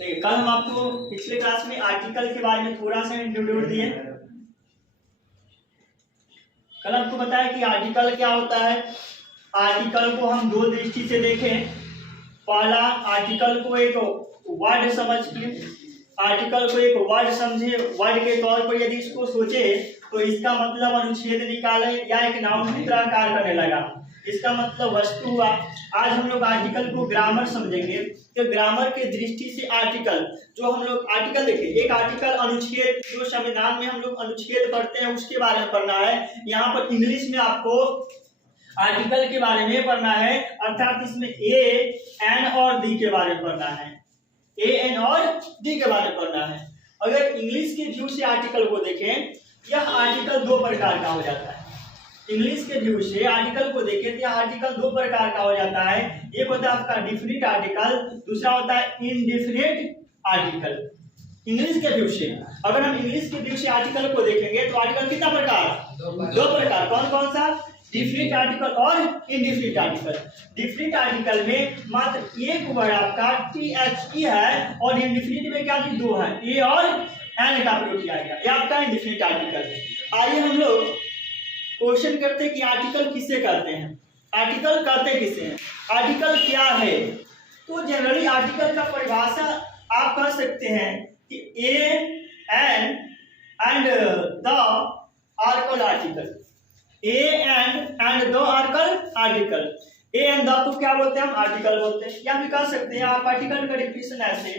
देखिए, कल हम आपको पिछले क्लास में आर्टिकल के बारे में थोड़ा सा इंट्रोड्यूस दिए। कल आपको बताया कि आर्टिकल क्या होता है। आर्टिकल को हम दो दृष्टि से देखें। पहला, आर्टिकल को एक वर्ड समझ के, आर्टिकल को एक वर्ड समझे, वर्ड के तौर पर यदि इसको सोचे तो इसका मतलब अनुच्छेद निकाले या एक नाउन की तरह कार्य करने लगा, इसका मतलब वस्तु हुआ। आज हम लोग आर्टिकल को ग्रामर समझेंगे कि ग्रामर के दृष्टि से आर्टिकल, जो हम लोग आर्टिकल देखिए, एक आर्टिकल अनुच्छेद, जो संविधान में हम लोग अनुच्छेद पढ़ते हैं उसके बारे में पढ़ना है। यहाँ पर इंग्लिश में आपको आर्टिकल के बारे में पढ़ना है, अर्थात इसमें ए, एन और दी के बारे में पढ़ना है। ए, एन और दी के बारे में पढ़ना है। अगर इंग्लिश के व्यू से आर्टिकल को देखें, यह आर्टिकल दो प्रकार का हो जाता है। इंग्लिश के व्यू से आर्टिकल को देखें तो यह आर्टिकल दो प्रकार का हो जाता है। एक होता है आपका डिफिनिट आर्टिकल, दूसरा होता है इनडिफिनिट आर्टिकल। इंग्लिश के व्यू से, अगर हम इंग्लिश के व्यू से आर्टिकल को देखेंगे तो आर्टिकल कितना प्रकार? दो प्रकार। कौन कौन सा? डिफिनिट आर्टिकल और इनडिफिनिट आर्टिकल। डिफिनिट आर्टिकल में मात्र एक वर्ड आपका THE है और इनडिफिनिट में क्या दो है, ए और एन का प्रयोग किया गया। यह आपका इनडिफिनिट आर्टिकल। आइए हम लोग क्वेश्चन करते हैं कि आर्टिकल किसे कहते हैं, आर्टिकल कहते किसे हैं, आर्टिकल क्या है। तो जनरली आर्टिकल का परिभाषा आप कह सकते हैं कि A, an and the are called article. A and the are called article. A and the को क्या बोलते हैं हम? आर्टिकल बोलते हैं। या भी कह सकते हैं आप आर्टिकल का डेफिनेशन ऐसे,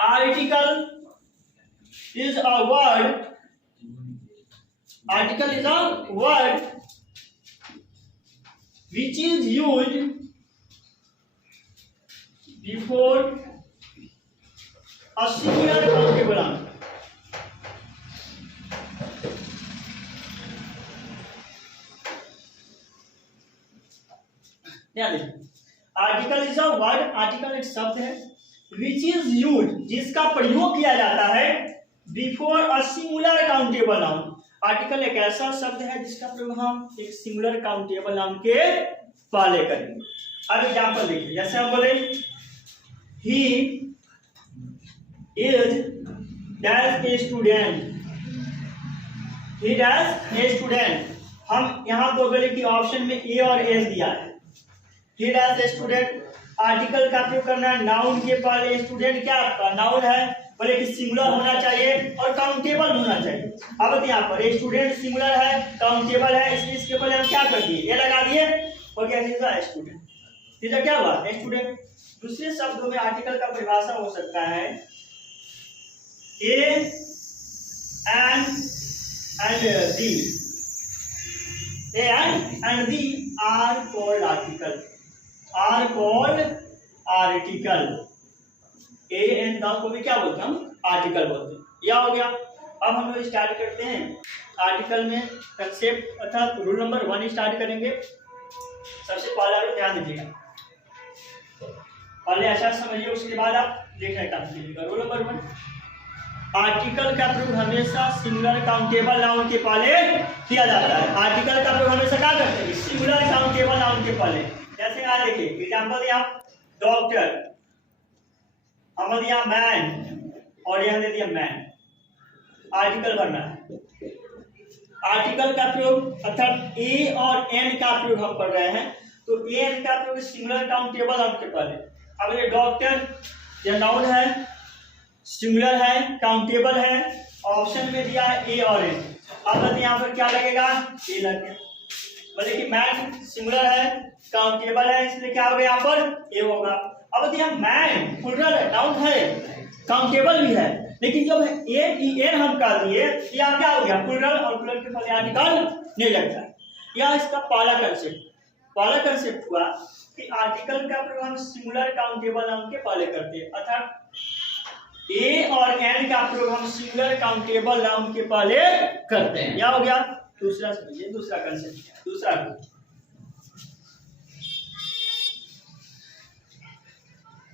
article is a word, article is a word which is used before a singular countable noun. Article is a word, article एक शब्द है, which is used, जिसका प्रयोग किया जाता है before a singular countable noun। Article एक ऐसा शब्द है जिसका प्रयोग हम एक सिंगुलर काउंटेबल नाउन के पहले करेंगे। अब एग्जांपल देखिए, जैसे हम बोले he is dash a student, he dash a student. हम यहाँ तो बोले कि ऑप्शन में ए और एस दिया है। ही डैश ए स्टूडेंट, आर्टिकल का प्रयोग करना है नाउन के पहले। स्टूडेंट क्या आपका नाउन है, बोले कि सिंगुलर होना चाहिए और काउंटेबल होना चाहिए। अब यहाँ पर स्टूडेंट सिंगुलर है, काउंटेबल है, इसलिए इसके पहले हम क्या कर दिए, ये लगा दिए, हो गया स्टूडेंट। ठीक है, क्या हुआ? स्टूडेंट। दूसरे शब्दों में आर्टिकल का परिभाषा हो सकता है A, an and the. A and the are called article, are called article. A and the को भी क्या बोलते हैं हम? आर्टिकल बोलते हैं। यह हो गया। अब हम लोग स्टार्ट करते हैं आर्टिकल में कंसेप्ट अर्थात रूल नंबर 1 स्टार्ट करेंगे। सबसे पहला रूल ध्यान दीजिएगा, पहले ऐसा समझिए, उसके बाद आप देखने का कीजिएगा। रूल नंबर 1, आर्टिकल का प्रयोग हमेशा सिंगुलर काउंटेबल नाउन के पहले किया जाता है। आर्टिकल का प्रयोग हमेशा क्या करते हैं? सिंगुलर काउंटेबल नाउन के पहले। जैसे यहाँ देखिए एग्जाम्पल दिया, डॉक्टर, हमने दिया मैन और यहाँ दे दिया मैन। आर्टिकल भरना है। आर्टिकल का प्रयोग अर्थात ए और एन का प्रयोग हम कर रहे हैं, तो ए एन का प्रयोग सिंगुलर काउंटेबल नाउन के पहले। अब ये डॉक्टर, यह नाउन है, सिंगुलर है, काउंटेबल है, ऑप्शन में दिया है ए और एन। अब यहाँ पर क्या लगेगा? ए लग गया। बोले कि मैन सिंगुलर है, काउंटेबल है, इसलिए क्या होगा यहाँ पर? ए होगा। अब यहाँ मैन प्लुरल है, नाउन है, काउंटेबल भी है, लेकिन जब एन हम कर दिए यहाँ क्या हो गया? प्लुरल, और प्लुरल के पहले आर्टिकल नहीं लगता है। यह इसका पहला कंसेप्ट हुआ कि आर्टिकल का प्रयोग हम सिंगुलर काउंटेबल नाउन के पहले करते हैं, अर्थात ए और एन का प्रयोग हम सिंगुलर काउंटेबल नाउन के पहले करते हैं। यह हो गया। दूसरा समझिए, दूसरा कंसेप्ट, दूसरा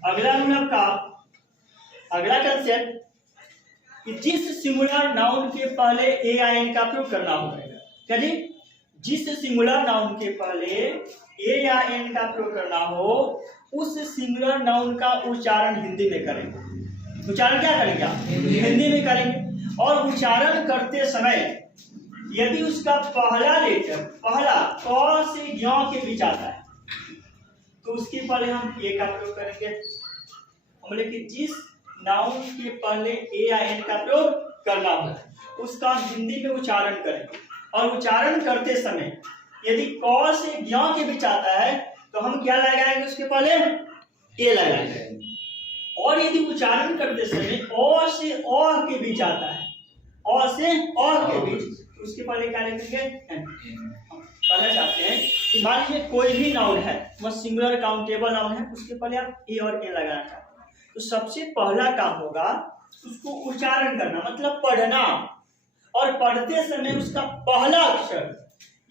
अगला रूल आपका, अगला कंसेप्ट कि जिस सिंगुलर नाउन के पहले ए या एन का प्रयोग करना होगा। क्या जी? जिस सिंगुलर नाउन के पहले ए या एन का प्रयोग करना हो उस सिंगुलर नाउन का उच्चारण हिंदी में करेंगे। उच्चारण क्या करेंगे आप? हिंदी में करेंगे। और उच्चारण करते समय यदि उसका पहला लेटर, पहला क से ज्ञ के बीच आता है तो उसके पहले हम ए का प्रयोग करेंगे। हम बोले कि जिस नाउन के पहले ए या एन का प्रयोग करना हो उसका हिंदी में उच्चारण करेंगे। और उच्चारण करते समय यदि क से ज्ञ के बीच आता है तो हम क्या लगाएंगे? उसके पहले ए लगाएंगे। और यदि उच्चारण करते समय अ से अ के बीच आता है, अ से अ के बीच, तो उसके पहले क्या लिखेंगे? एन। कहना चाहते हैं कि मान लीजिए कोई भी नाउन है, वह सिंगुलर काउंटेबल नाउन है, उसके पहले आप ए और एन लगाना चाहते हैं तो सबसे पहला काम होगा उसको उच्चारण करना, मतलब पढ़ना। और पढ़ते समय उसका पहला अक्षर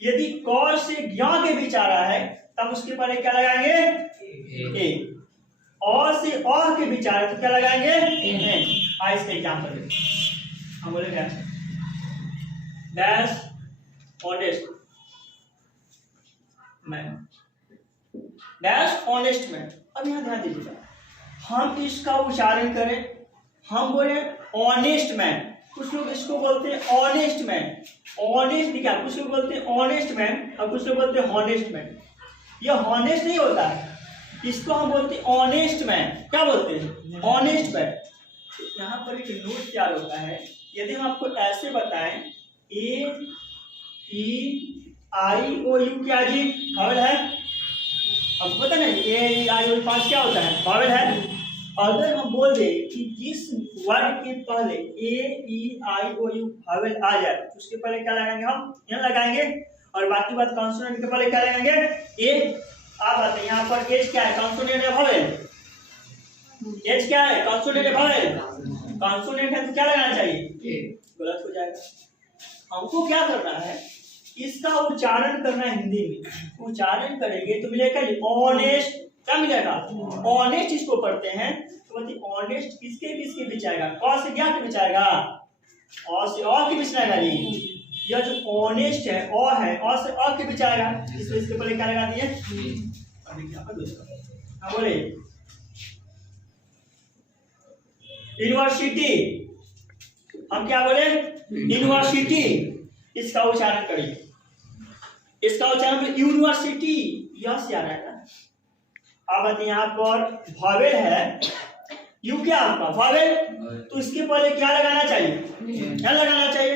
यदि क से ज्ञ के बीच आ रहा है तब उसके पहले क्या लगाएंगे? ए। अ से अ के बीच आ रहा है तो क्या लगाएंगे? एन। इसका एग्जाम्पल हम बोले क्या? Dash honest man, dash honest man. अब यहाँ ध्यान दीजिएगा, हम इसका उच्चारण करें, हम बोले ऑनेस्ट मैन, कुछ लोग इसको बोलते हैं ऑनेस्ट मैन, ऑनेस्ट क्या, कुछ लोग बोलते हैं ऑनेस्ट मैन और कुछ लोग बोलते हैं हॉनेस्ट मैन। ये हॉनेस्ट नहीं होता है, इसको हम बोलते हैं ऑनेस्ट मैन। क्या बोलते हैं? Honest man. यहाँ पर एक नोट तैयार होता है, यदि हम आपको ऐसे बताएं ए ई आई ओ यू क्या जी वावेल है, अब पता नहीं ए ई आई ओ पांच क्या होता है? वावेल है। अगर हम बोल दे कि जिस वर्ड के पहले ए ई आई ओ यू वावेल आ जाए तो उसके पहले क्या लगाएंगे? हम एन लगाएंगे। और बाकी बात कॉन्सोनेंट के पहले क्या लगाएंगे? ए। आप बताइए यहाँ पर एच क्या है? कॉन्सोनेंट है वावेल? एच क्या है? कॉन्सोनेंट है वावेल? कॉन्सोनेंट है तो क्या लगाना चाहिए? गलत हो जाएगा। हमको क्या करना है? इसका उच्चारण करना है हिंदी में। उच्चारण करेंगे तो मिलेगा ऑनेस्ट। क्या मिलेगा? ऑनेस्ट। इसको पढ़ते हैं तो बताइए ऑनेस्ट किसके किसके बीच आएगा? क से क्या के बीच आएगा? अ से अ के बीच आएगा जी। यह जो ऑनेस्ट है अ है, अ से अ के बीच आएगा, इसके पहले क्या लगा दिए? बोले यूनिवर्सिटी। हम क्या बोले? यूनिवर्सिटी। इसका उच्चारण करिए, इसका उच्चारण यूनिवर्सिटी, यह से आ रहा है। अब यहाँ पर वावेल है, यू क्या आपका वावेल, तो इसके पहले क्या लगाना चाहिए? क्या लगाना चाहिए?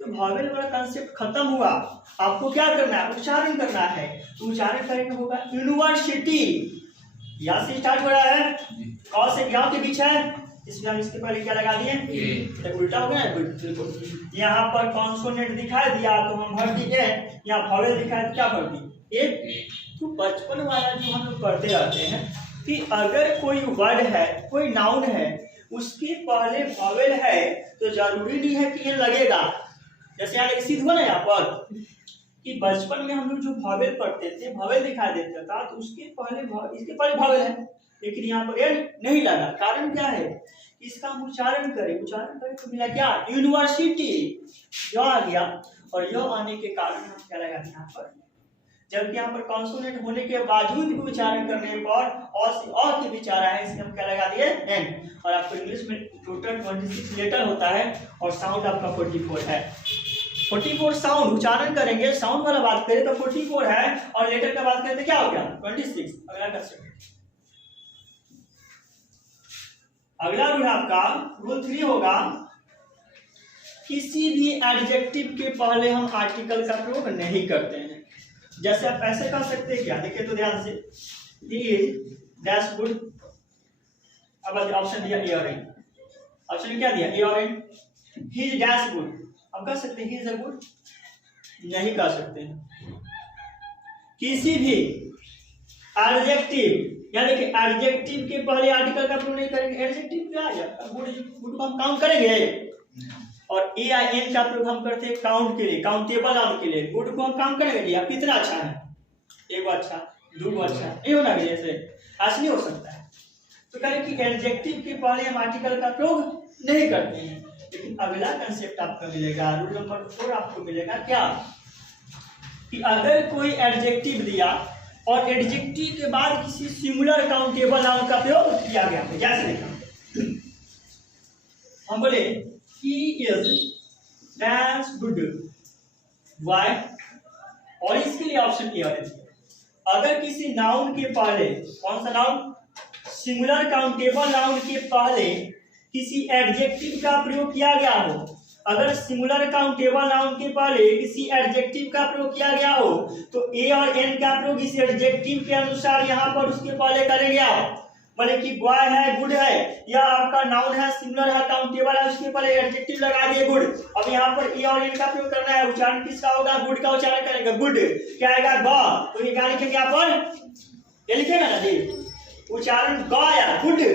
तो वावेल वाला कंसेप्ट खत्म हुआ। आपको क्या करना है? उच्चारण करना है। तो उच्चारण करेंगे होगा यूनिवर्सिटी। यहाँ से स्टार्ट हो रहा है, क से ज्ञ के बीच है, इसमें हम इसके पहले क्या लगा दिए? उल्टा हो गया है बिल्कुल। यहाँ पर कॉन्सोनेंट दिखाई दिया तो हम भर दिए, यहाँ वावेल दिखाई तो क्या भर दिए? ए। तो बचपन वाला जो हम लोग पढ़ते रहते हैं कि अगर कोई वर्ड है, कोई नाउन है, उसके पहले वावेल है तो जरूरी नहीं है कि ये लगेगा। जैसे यहाँ सीध हुआ ना यहाँ पर कि बचपन में हम लोग जो वावेल पढ़ते थे, वावेल दिखाई देता था तो उसके पहले इसके पहले वावेल है, लेकिन यहाँ पर एन नहीं लगा। कारण क्या है? इसका हम उच्चारण करें, उच्चारण करें तो मिला क्या? यूनिवर्सिटी। यह आ गया और यह आने के कारण हम क्या लगा यहाँ पर? जबकि यहाँ पर कॉन्सोनेंट होने के बावजूद भी उच्चारण करने पर अ से अ के बीच आ रहा है, इसलिए हम क्या लगा दिए? एन। और आपको इंग्लिश में टोटल 26 लेटर होता है और साउंड आपका 44 है। 44 साउंड उच्चारण करेंगे, साउंड वाला बात करें तो 44 है और लेटर का बात करें तो क्या हो गया? 26। अगला क्वेश्चन, अगला रूल आपका रूल 3 होगा, किसी भी एडजेक्टिव के पहले हम आर्टिकल का प्रयोग नहीं करते हैं। जैसे आप ऐसे कर सकते हैं क्या? देखिए तो ध्यान से, ही इज डैश गुड। अब ऑप्शन दिया ए और एन, ऑप्शन में क्या दिया? ए और an. He is dash good, अब कर सकते हैं ही इज अ गुड? नहीं कर सकते हैं। किसी भी एडजेक्टिव, या देखिए एडजेक्टिव के पहले आर्टिकल का प्रयोग नहीं करेंगे। एडजेक्टिव क्या है? गुड, गुड को हम काउंट करेंगे और ए आई एन का प्रयोग हम करते हैं काउंट के लिए, काउंटेबल नाउन के लिए। गुड को हम काउंट करेंगे, आप कितना अच्छा है, एक अच्छा, दो अच्छा, नहीं होना चाहिए, ऐसे ऐसे नहीं हो सकता है। तो कहें कि एडजेक्टिव के पहले हम आर्टिकल का प्रयोग नहीं करते हैं। लेकिन अगला कंसेप्ट आपका मिलेगा, रूल नंबर 4 आपको मिलेगा क्या? कि अगर कोई एडजेक्टिव दिया और एडजेक्टिव के बाद किसी सिंगुलर काउंटेबल नाउन का प्रयोग किया गया है। जैसे देखा हम बोले he is dash good, why, और इसके लिए ऑप्शन ए है। अगर किसी नाउन के पहले, कौन सा नाउन, सिंगुलर काउंटेबल नाउन के पहले किसी एडजेक्टिव का प्रयोग किया गया हो, अगर सिंगुलर काउंटेबल नाउन के पहले किसी एडजेक्टिव का प्रयोग किया गया हो तो ए और एन का प्रयोग इस एडजेक्टिव के अनुसार यहाँ पर उसके पहले करेंगे आप। बोले कि बॉय है, गुड है, या आपका नाउन है, सिंगुलर है, काउंटेबल है, उसके पहले एडजेक्टिव लगा दिए गुड। अब यहाँ पर ए और एन का प्रयोग करना है, उच्चारण किसका होगा, गुड का उच्चारण करेंगे। गुड क्या आएगा, ग, तो ये क्या लिखेंगे यहाँ पर, ये लिखेगा ना जी, उच्चारण ग या गुड।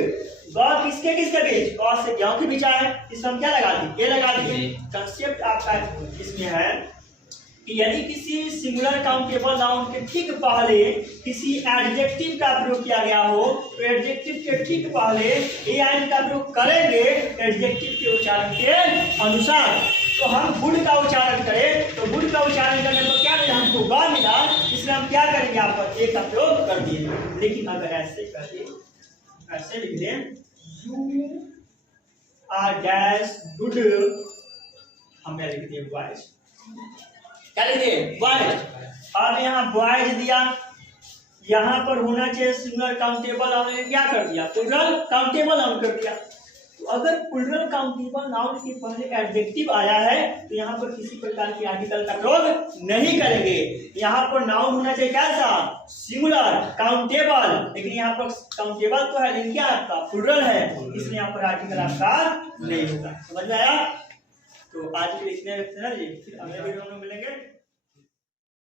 ग किसके किसके बीच, ग से गेहूं के बीच आए, इसमें हम क्या लगा दिए, ये लगा दिए। कंसेप्ट आपका इसमें है कि यदि किसी सिंगुलर काउंटेबल नाउन के ठीक पहले किसी एडजेक्टिव का प्रयोग किया गया हो तो एडजेक्टिव के ठीक पहले ए एन का प्रयोग करेंगे एडजेक्टिव के उच्चारण के अनुसार। तो हम गुड का उच्चारण करें तो गुड का उच्चारण करने पर क्या मिला, हमको ग मिला, इसलिए हम क्या करेंगे, यहाँ पर ए का प्रयोग कर दिए। लेकिन अगर ऐसे करें, ऐसे लिख दें, यू आर डैश गुड, हमने लिख दिया बॉयज, क्या लिखे, बॉयज। अब यहाँ बॉयज दिया, यहाँ पर होना चाहिए सिंगुलर काउंटेबल नाउन, क्या कर दिया, प्लूरल काउंटेबल नाउन कर दिया। तो अगर प्लूरल काउंटेबल नाउन के पहले एडजेक्टिव आया है तो यहाँ पर किसी प्रकार के आर्टिकल का प्रयोग नहीं करेंगे। यहाँ पर नाउन होना चाहिए कैसा, सिंगुलर काउंटेबल, लेकिन यहाँ पर काउंटेबल तो है लेकिन क्या आपका प्लूरल है, इसलिए यहाँ पर आर्टिकल आपका नहीं होगा। समझ में आया? तो आज के लिए इतने रखते हैं जी, फिर अगले वीडियो में मिलेंगे।